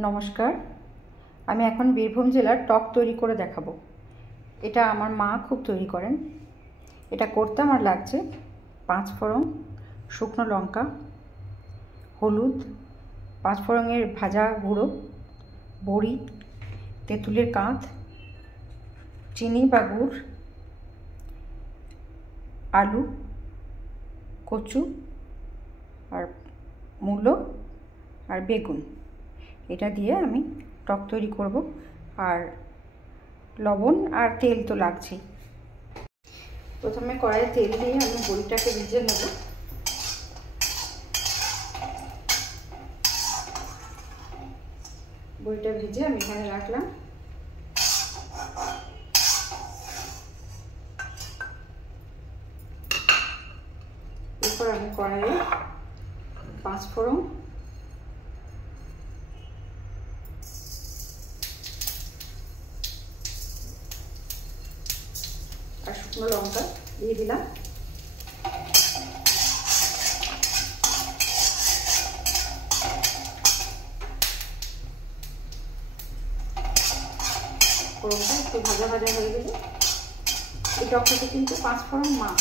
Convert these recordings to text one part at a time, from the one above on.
নমস্কার, আমি এখন বীরভূম জেলার টক তৈরি করে দেখাবো। এটা আমার মা খুব তৈরি করেন। এটা করতে আমার লাগছে 5 ফোড়ন, শুকনো লঙ্কা, হলুদ, 5 ফোড়নের ভাজা গুঁড়ো, বড়ি, তেঁতুলের কাঁধ, চিনি বা গুড়, আলু, কচু আর মূলো আর বেগুন। এটা দিয়ে আমি টক তৈরি করব। আর লবণ আর তেল তো লাগছেই। প্রথমে কড়াইয়ে তেল দিয়ে আমি বড়িটাকে ভেজে নেব। বড়িটা ভেজে আমি এখানে রাখলাম। এরপর আমি কড়াইয়ে 5 ফোড়ন, আর শুকনো লঙ্কা দিয়ে দিলাম। ফোড়নটা একটু ভাজা ভাজা হয়ে গেলে এই টকটাতে কিন্তু 5 ফোড়ন মাছ।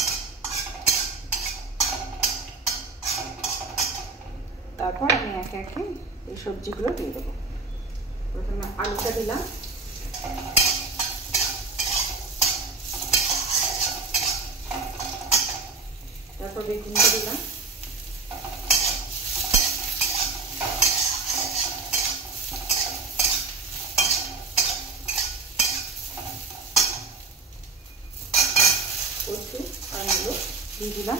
তারপর আমি একে একে এই সবজিগুলো দিয়ে দেবো। প্রথমে আলুটা দিলাম, তারপর বেগুনটা দিলাম, কচু আর মূলো দিয়ে দিলাম।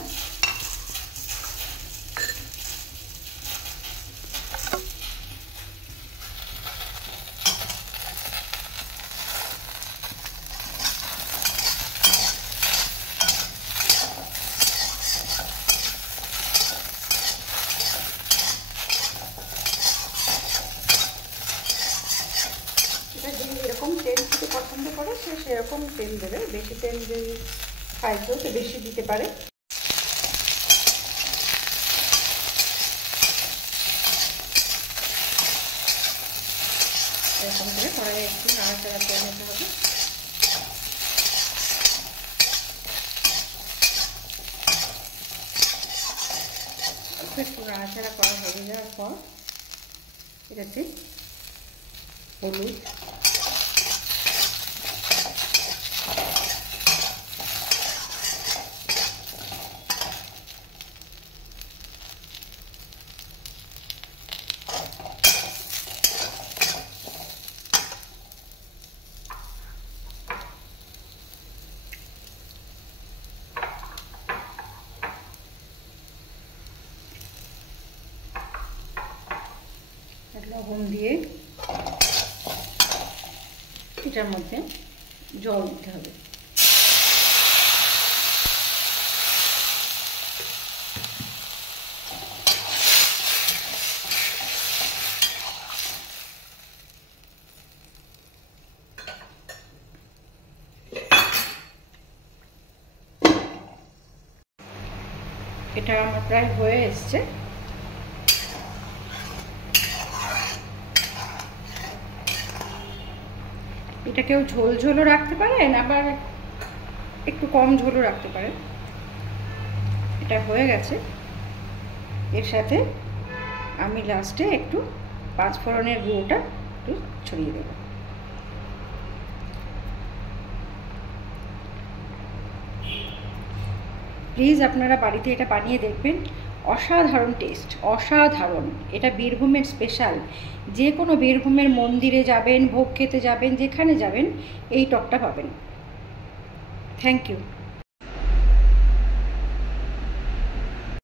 যেরকম তেল খেতে পছন্দ করে সে সেরকম তেল দেবে। বেশি তেল যদি খায় তো বেশি দিতে পারে। এরকম করে কড়াইয়ে একটু নাড়াচাড়া করে নিতে হবে। একটু নাড়াচাড়া করা হয়ে যাওয়ার পর এটাতে হলুদ, লবণ দিয়ে এটার মধ্যে জল দিতে হবে। এটা আমার প্রায় হয়ে এসছে। এটা কেউ ঝোল ঝোলও রাখতে পারেন, আবার একটু কম ঝোলও রাখতে পারেন। এটা হয়ে গেছে। এর সাথে আমি লাস্টে একটু 5 ফোড়নের গুঁড়োটা একটু ছড়িয়ে দেব। প্লিজ আপনারা বাড়িতে এটা বানিয়ে দেখবেন। অসাধারণ টেস্ট, অসাধারণ। এটা বীরভূমের স্পেশাল। যে কোনো বীরভূমের মন্দিরে যাবেন, ভোগ খেতে যাবেন, যেখানে যাবেন এই টকটা পাবেন। Thank you.